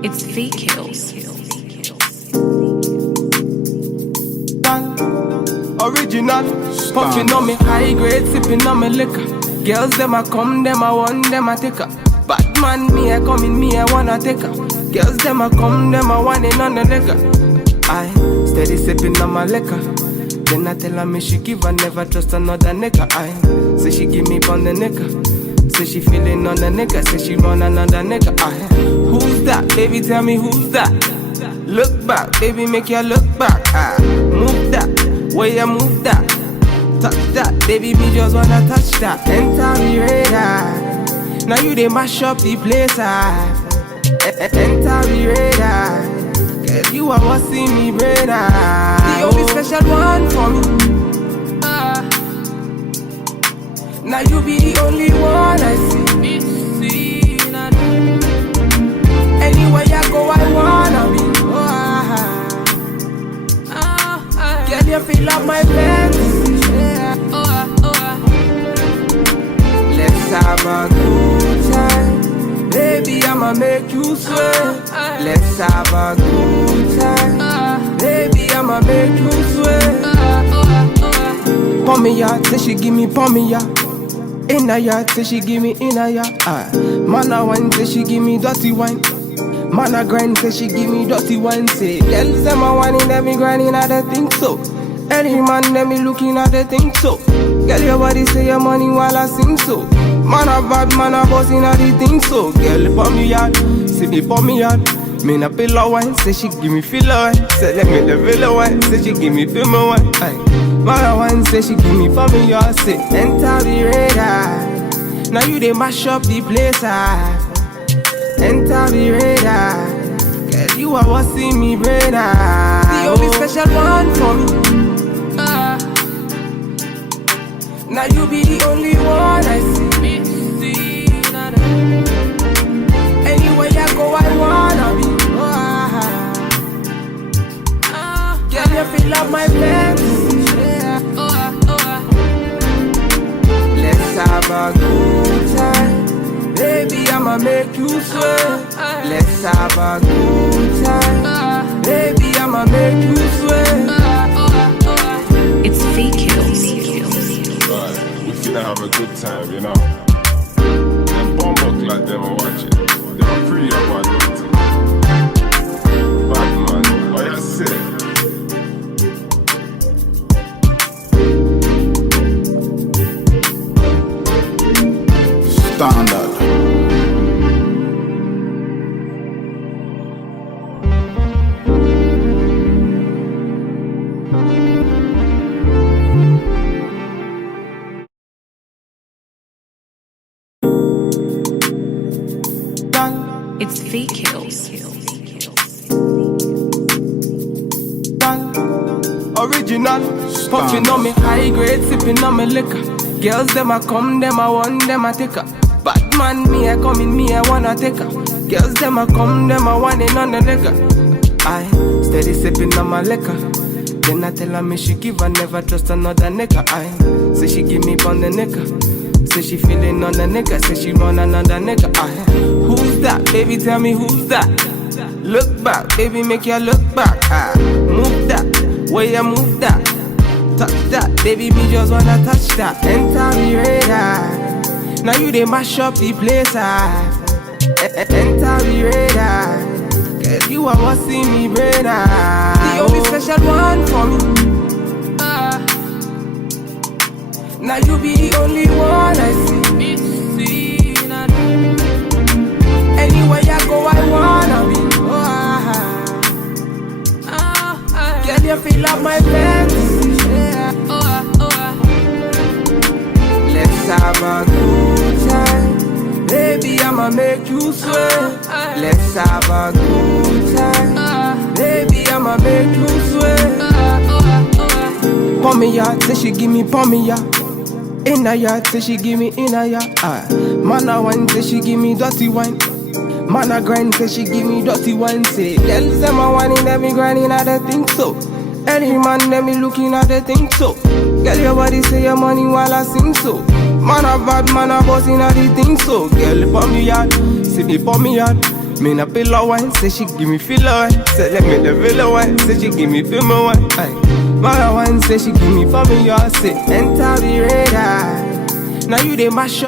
It's Vkillz. Original, puffing on me high grade, sipping on me liquor. Girls them a come, them a want, them a take her. Bad man, me a coming, me a wanna take her. Girls them a come, them a want it on the liquor. I steady sipping on my liquor. Then I tell her me she give her, never trust another nigga. I say she give me on the nigga. Say she feeling on the nigga. Say she run another nigga. I who's that? Baby, tell me who's that? Look back, baby, make you look back. Move that, way you move that. Touch that, baby, me just wanna touch that. Enter me radar. Now you they mash up the place. Enter me radar. Cause you are what see me brain. The only special one for me. Now you be the only one I see. Anywhere you go, I wanna be. Girl, you feel like my fantasy. Let's have a good time. Baby, I'ma make you sweat. Let's have a good time. Baby, I'ma make you sweat. Pon me ya, say she give me pon me ya. In a yard, say she give me in a yard. Man a wine, say she give me dirty wine. Man a grind, say she give me dirty wine. Say, girls them a whining, them me grinding, I don't think so. Any man, them me looking at the thing so. Girl, your body say your money while I sing so. Man a bad, man a bossing at the thing so. Girl, pon me yard, see me pon me yard. Me na pillow wine, say she give me filler wine. Say let me the villa wine, say she give me film wine. Man a wine, say she give me pon me yard. Say enter the radar. Now you they mash up the place. Enter the radar. Cause you are what see me brain. The only special one for me. Now you be the only one I see. Anywhere you go, I wanna be. Girl, you feel like my fantasy. Let's have a good time. Baby, I'ma make you sweat. Let's have a good time. Baby, I'ma make you sweat. It's Vkillz. We finna have a good time, you know. Them bomb like them are watching. They are pretty up my daughter. Bad man, what you say? Standard. It's Vkillz. Original, puffing on me high grade, sipping on me liquor. Girls them a come, them a want, them a take her. Bad man, me a coming, me a wanna take her. Girls them a come, them a want it on the liquor. I steady sipping on my liquor. Then I tell her me she give her, never trust another nigga. I say she give me on the nigga. Say she feeling on the nigga. Say she run another nigga. I who's that? Baby, tell me who's that? Look back, baby, make you look back. Move that, way you move that. Touch that, baby, me just wanna touch that. Enter me radar. Now you they mash up the place. Enter me radar. Cause you are what see me brain. The only special one for me. Now you be the only one I see. Anywhere you go, I wanna be. Girl, you feel like my fantasy. Let's have a good time. Baby, I'ma make you sweat. Let's have a good time. Baby, I'ma make you sweat. Pon me ya, say she give me pon me ya. In a yard, say she give me in a yard. Man a wine, say she give me dirty wine. Man a grind, say she give me dirty wine. Say, girls them a whining, them me grinding, I don't think so. Any man, them me looking at the thing so. Girl, your body say your money while I sing so. Man a bad, man a bossing at the thing so. Girl, pon me yard, see me pon me yard. Me na pillow one, say she give me feel one. Say let me the villa one, say she give me feel me one. Aye. Mother one, say she give me for me, y'all say enter the radar. Now you dey mash up.